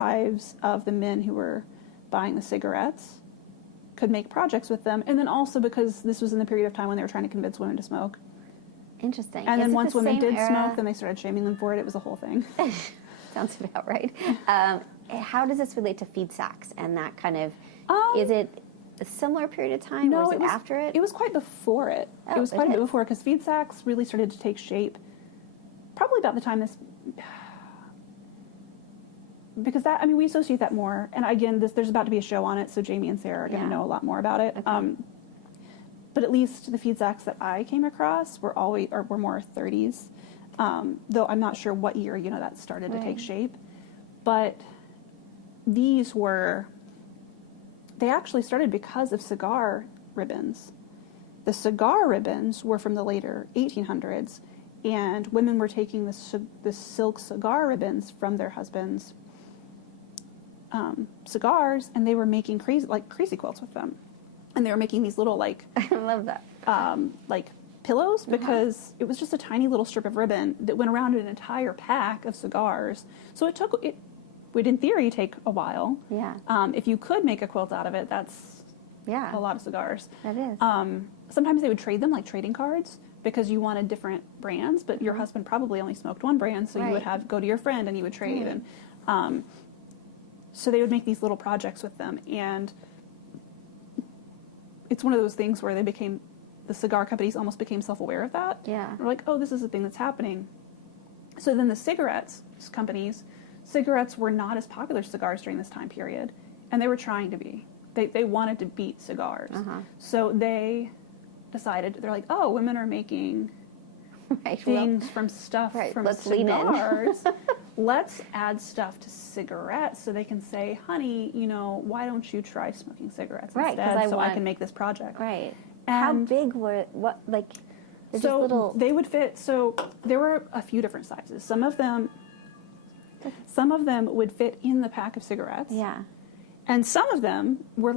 wives of the men who were buying the cigarettes could make projects with them, and then also because this was in the period of time when they were trying to convince women to smoke. Interesting. And then once women did smoke, then they started shaming them for it. It was a whole thing. Sounds about right. How does this relate to feed sacks and that kind of, is it a similar period of time, or is it after it? It was quite before it. Oh, it was quite a bit before, because feed sacks really started to take shape probably about the time this, because that, I mean, we associate that more, and again, there's about to be a show on it, so Jamie and Sarah are going to know a lot more about it. Okay. But at least the feed sacks that I came across were more 30s, though I'm not sure what year that started to take shape. But these they actually started because of cigar ribbons. The cigar ribbons were from the later 1800s, and women were taking the silk cigar ribbons from their husbands' cigars, and they were making crazy quilts with them. And they were making these little I love that. Pillows, because it was just a tiny little strip of ribbon that went around an entire pack of cigars. So it would in theory take a while. Yeah. If you could make a quilt out of it, that's a lot of cigars. That is. Sometimes they would trade them like trading cards, because you wanted different brands, but your husband probably only smoked one brand, so you would go to your friend and you would trade. And so they would make these little projects with them, and it's one of those things where the cigar companies almost became self-aware of that. Yeah. They're like, oh, this is a thing that's happening. So then the cigarettes were not as popular cigars during this time period, and they were trying to be. They wanted to beat cigars. So they decided, they're like, oh, women are making things from stuff from let's cigars. Let's add stuff to cigarettes so they can say, honey, why don't you try smoking cigarettes instead, I can make this project. Right. And how big were they would fit. So there were a few different sizes. Some of them would fit in the pack of cigarettes. Yeah. And some of them were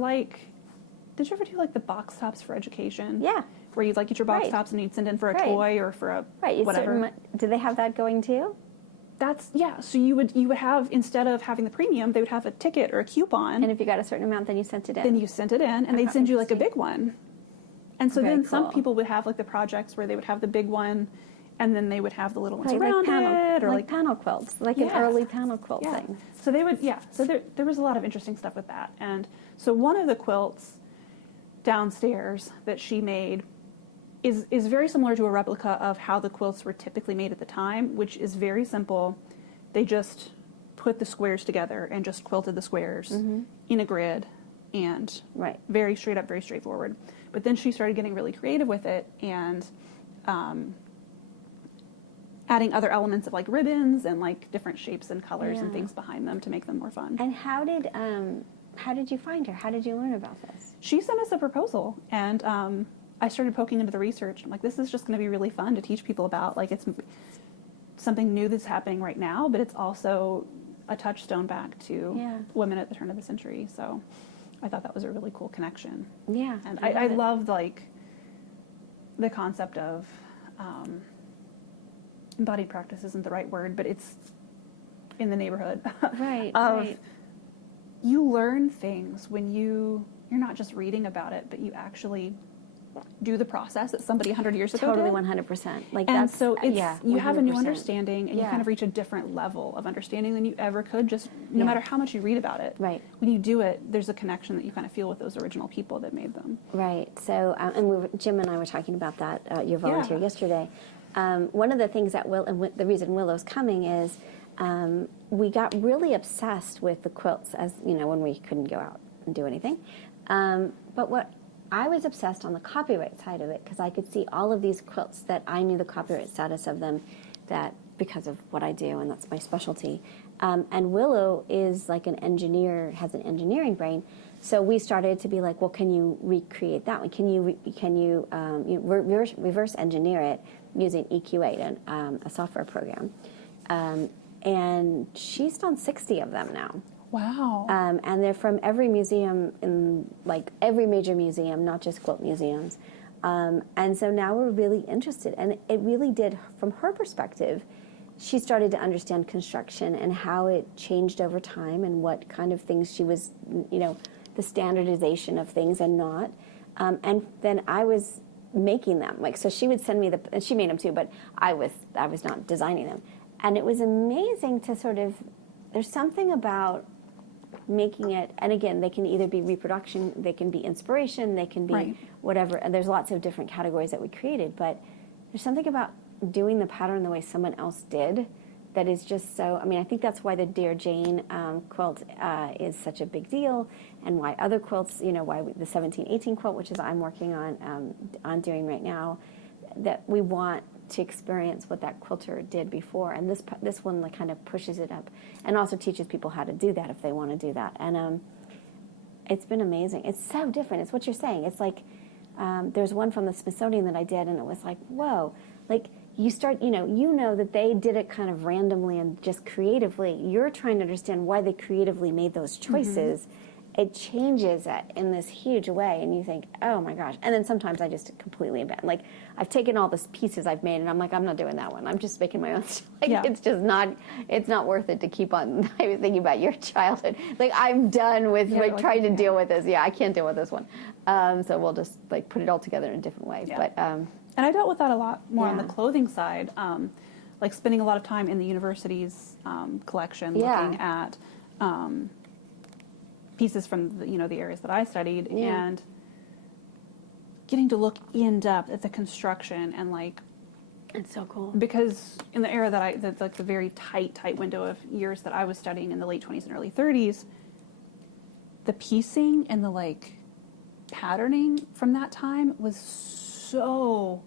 did you ever do the box tops for education? Yeah. Where you'd get your box tops and you'd send in for a toy or for a whatever. Do they have that going too? So you would have, instead of having the premium, they would have a ticket or a coupon. And if you got a certain amount, then you sent it in. And they'd send you a big one. And so then some cool. people would have the projects where they would have the big one, and then they would have the little ones around it, or panel quilts, an early panel quilt thing. So they would, so there was a lot of interesting stuff with that. And so one of the quilts downstairs that she made is very similar to a replica of how the quilts were typically made at the time, which is very simple. They just put the squares together and just quilted the squares in a grid, and very straight up, very straightforward. But then she started getting really creative with it, and adding other elements of ribbons and different shapes and colors and things behind them to make them more fun. And how did you find her? How did you learn about this? She sent us a proposal, and I started poking into the research. I'm like, this is just going to be really fun to teach people about. It's something new that's happening right now, but it's also a touchstone back to women at the turn of the century. So I thought that was a really cool connection. Yeah. And I loved the concept of embodied practice isn't the right word, but it's in the neighborhood. Right. You learn things when you're not just reading about it, but you actually do the process that somebody 100 years ago totally did. 100%. And so it's, you have a new 100%. Understanding, and you kind of reach a different level of understanding than you ever could, just no matter how much you read about it. Right. When you do it, there's a connection that you kind of feel with those original people that made them. Right. So, and Jim and I were talking about that, your volunteer yesterday. One of the things that the reason Willow's coming is we got really obsessed with the quilts, as when we couldn't go out and do anything. But what I was obsessed on the copyright side of it, because I could see all of these quilts that I knew the copyright status of them, that because of what I do, and that's my specialty. And Willow is an engineer, has an engineering brain. So we started to be like, well, can you recreate that one? Can you reverse engineer it using EQ8, a software program? And she's done 60 of them now. Wow. And they're from every museum, every major museum, not just quilt museums. And so now we're really interested. And it really did, from her perspective, she started to understand construction and how it changed over time and what kind of things she was, the standardization of things and not. And then I was making them. Like, so she would send me and she made them too, but I was not designing them. And it was amazing to sort of, there's something about making it, and again, they can either be reproduction, they can be inspiration, they can be whatever, and there's lots of different categories that we created, but there's something about doing the pattern the way someone else did that is just so, I think that's why the Dear Jane quilt is such a big deal, and why other quilts, why the 1718 quilt, which is I'm working on doing right now, that we want to experience what that quilter did before, and this one kind of pushes it up, and also teaches people how to do that if they want to do that, and it's been amazing. It's so different. It's what you're saying. It's like there's one from the Smithsonian that I did, and it was like, whoa, like you start, that they did it kind of randomly and just creatively. You're trying to understand why they creatively made those choices. Mm-hmm. It changes it in this huge way, and you think, oh my gosh. And then sometimes I just completely abandon. Like, I've taken all the pieces I've made, and I'm like, I'm not doing that one. I'm just making my own stuff. It's just not, it's not worth it to keep on. I was thinking about your childhood. Like, I'm done with trying to deal with this. Yeah, I can't deal with this one. So we'll just put it all together in a different way. Yeah. But and I dealt with that a lot more on the clothing side, like spending a lot of time in the university's collection, looking at pieces from the areas that I studied, and getting to look in depth at the construction, and it's so cool, because in the era that the very tight window of years that I was studying in the late 20s and early 30s, the piecing and the patterning from that time was so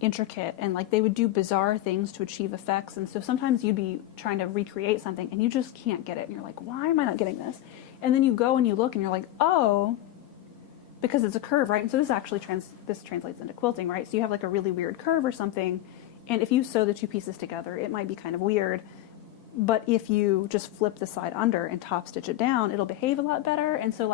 intricate, and they would do bizarre things to achieve effects, and so sometimes you'd be trying to recreate something and you just can't get it, and you're like, why am I not getting this? And then you go and you look and you're like, oh, because it's a curve, right? And so this actually translates into quilting, right? So you have a really weird curve or something, and if you sew the two pieces together, it might be kind of weird, but if you just flip the side under and top stitch it down, it'll behave a lot better. And so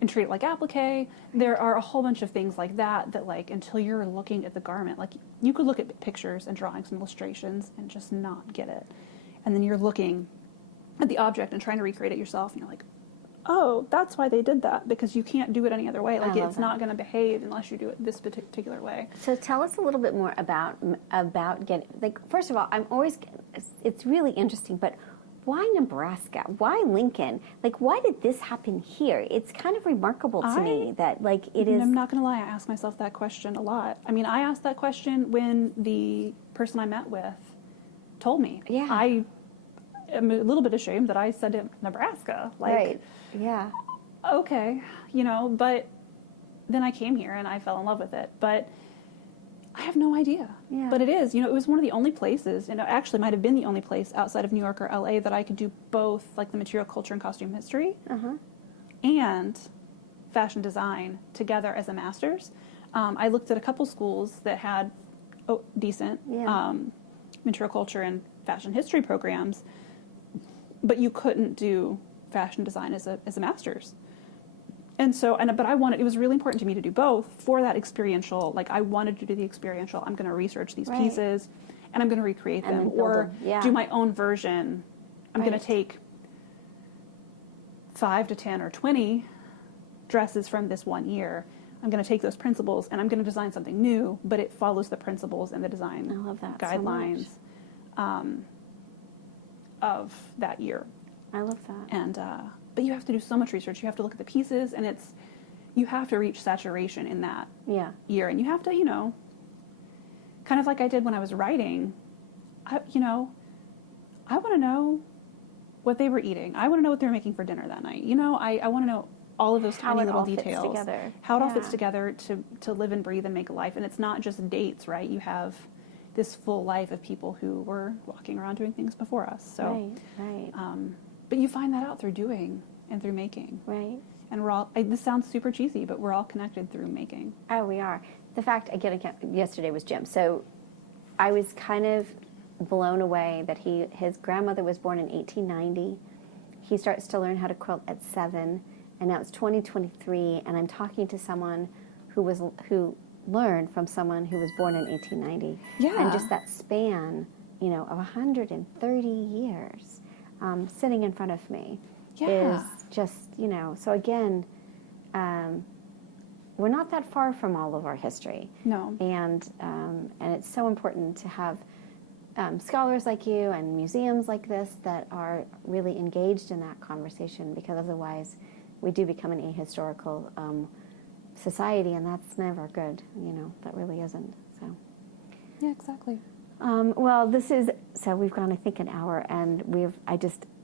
and treat it like applique. There are a whole bunch of things like that until you're looking at the garment, you could look at pictures and drawings and illustrations and just not get it. And then you're looking at the object and trying to recreate it yourself, and you're like, oh, that's why they did that, because you can't do it any other way. It's not going to behave unless you do it this particular way. So tell us a little bit more about getting, first of all, it's really interesting, but why Nebraska? Why Lincoln? Why did this happen here? It's kind of remarkable to me that it is. I'm not going to lie, I ask myself that question a lot. I asked that question when the person I met with told me. Yeah. I am a little bit ashamed that I said Nebraska. Right. Yeah. Okay, but then I came here and I fell in love with it. But I have no idea. Yeah. But it is, it was one of the only places, and it actually might have been the only place outside of New York or LA that I could do both, the material culture and costume history and fashion design together as a master's. I looked at a couple schools that had decent material culture and fashion history programs, but you couldn't do fashion design as a master's. And so, but it was really important to me to do both for that experiential, I wanted to do the experiential, I'm going to research these pieces, and I'm going to recreate them, or do my own version. I'm going to take 5 to 10 or 20 dresses from this one year. I'm going to take those principles, and I'm going to design something new, but it follows the principles and the design guidelines of that year. I love that. And but you have to do so much research. You have to look at the pieces, and you have to reach saturation in that year. And you have to, kind of like I did when I was writing, I want to know what they were eating. I want to know what they were making for dinner that night. I want to know all of those tiny little details. How it all fits together to live and breathe and make a life. And it's not just dates, right? You have this full life of people who were walking around doing things before us. So, right. But you find that out through doing and through making. Right. And we're all, this sounds super cheesy, but we're all connected through making. Oh, we are. The fact, again, yesterday was Jim. So I was kind of blown away that his grandmother was born in 1890. He starts to learn how to quilt at 7, and now it's 2023, and I'm talking to someone who learned from someone who was born in 1890. Yeah. And just that span, of 130 years sitting in front of me Yeah. is just, so again, we're not that far from all of our history. No. And it's so important to have scholars like you and museums like this that are really engaged in that conversation, because otherwise we do become an ahistorical society, and that's never good. That really isn't. So. Yeah, exactly. Well, so we've gone, I think, an hour, and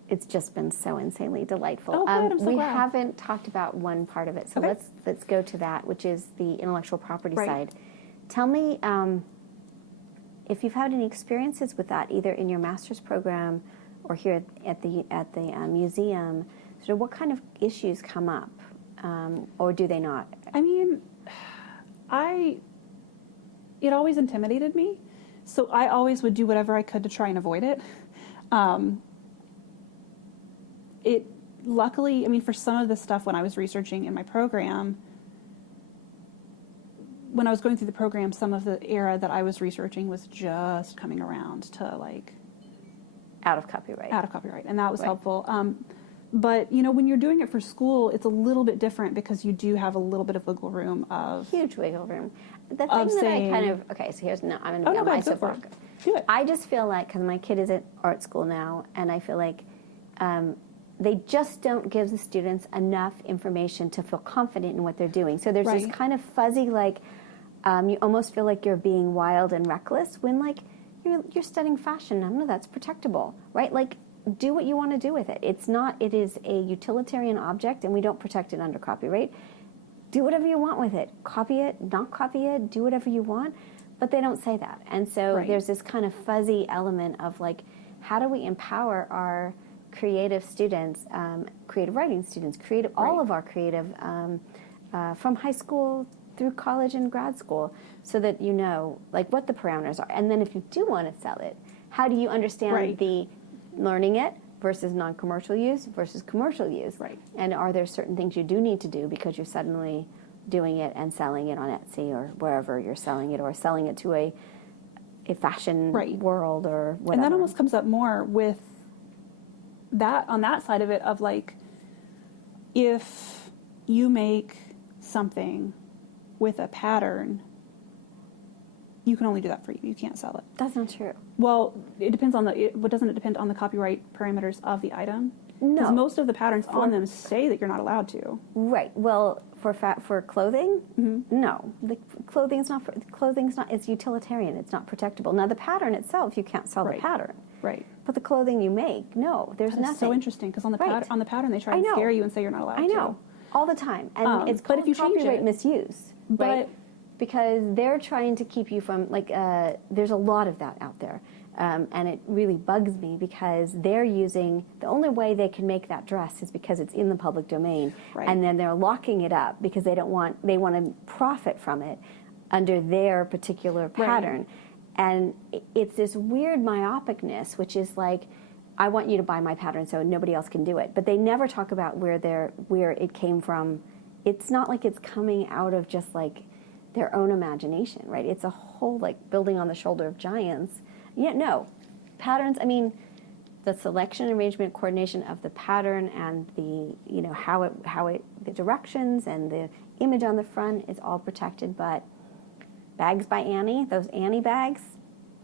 it's just been so insanely delightful. Oh, good. I'm so we glad. haven't talked about one part of it, so Okay. let's go to that, which is the intellectual property Right. side. Tell me if you've had any experiences with that, either in your master's program or here at the museum. So, what kind of issues come up, or do they not? I mean, it always intimidated me, so I always would do whatever I could to try and avoid it. Luckily, I mean, for some of the stuff when I was researching in my program, when I was going through the program, some of the era that I was researching was just coming around to Out of copyright. And that was Right. helpful. But when you're doing it for school, it's a little bit different because you do have a little bit of wiggle room of Huge wiggle room. The thing of that saying- I kind of, okay, so here's, no, I'm going to Oh, be no, on go my ahead, go for soapbox. it. Do it. I just feel like, because my kid is at art school now, and I feel like they just don't give the students enough information to feel confident in what they're doing. So there's this Right. kind of fuzzy, you almost feel like you're being wild and reckless when, you're studying fashion. None of that's protectable, right? Do what you want to do with it. It is a utilitarian object, and we don't protect it under copyright. Do whatever you want with it. Copy it, not copy it, do whatever you want. But they don't say that. And so Right. there's this kind of fuzzy element of how do we empower our creative students, creative writing students, all Right. of our creative, from high school through college and grad school, so that what the parameters are. And then if you do want to sell it, how do you understand Right. the learning it versus non-commercial use versus commercial use? Right. And are there certain things you do need to do because you're suddenly doing it and selling it on Etsy or wherever you're selling it, or selling it to a fashion Right. world or whatever? And that almost comes up more with that on that side of it of if you make something with a pattern, you can only do that for you. You can't sell it. That's not true. Well, it depends on doesn't it depend on the copyright parameters of the item? No. Because most of the patterns on them say that you're not allowed to. Right. Well, for clothing, no. The clothing's not. It's utilitarian. It's not protectable. Now, the pattern itself, you can't sell Right. the pattern. Right. But the clothing you make, no. There's That's nothing. so interesting because on the Right. on the pattern they try I and know. scare you and say you're not allowed to. I know. All the time. And it's but called if you change copyright it- misuse. But- right? Because they're trying to keep you from, there's a lot of that out there. And it really bugs me because they're using, the only way they can make that dress is because it's in the public domain. Right. And then they're locking it up because they want to profit from it under their particular pattern. And it's this weird myopicness, which is I want you to buy my pattern so nobody else can do it. But they never talk about where it came from. It's not like it's coming out of just their own imagination, right? It's a whole building on the shoulder of giants. Yeah, no. Patterns, I mean, the selection, arrangement, coordination of the pattern and the, the directions and the image on the front is all protected. But bags by Annie, those Annie bags,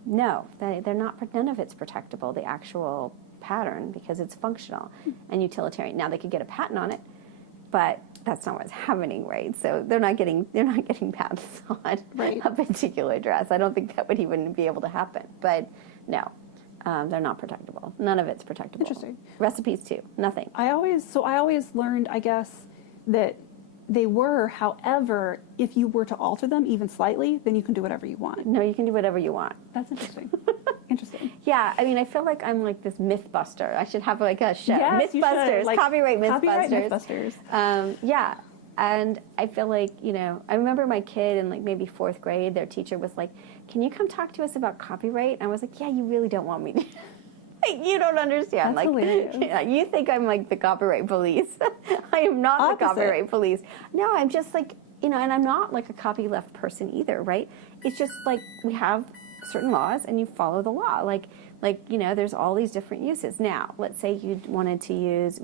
no, they're not, none of it's protectable, the actual pattern, because it's functional and utilitarian. Now, they could get a patent on it, but that's not what's happening, right? So they're not getting patents on Right. a particular dress. I don't think that would even be able to happen. But no, they're not protectable. None of it's protectable. Interesting. Recipes too, nothing. I always learned, I guess, that they were. However, if you were to alter them even slightly, then you can do whatever you want. No, you can do whatever you want. That's interesting. Interesting. Yeah, I mean, I feel like I'm this myth buster. I should have a show. Yes, you should. Mythbusters, copyright Copyright Mythbusters. Mythbusters. Yeah, and I feel I remember my kid in maybe 4th grade, their teacher was like, "Can you come talk to us about copyright?" And I was like, "Yeah, you really don't want me to." You don't understand. That's hilarious. Yeah, you think I'm the copyright police. I am not the Opposite. copyright police. No, I'm just and I'm not a copyleft person either, right? It's just we have certain laws and you follow the law. Like, you know, there's all these different uses. Now, let's say you wanted to use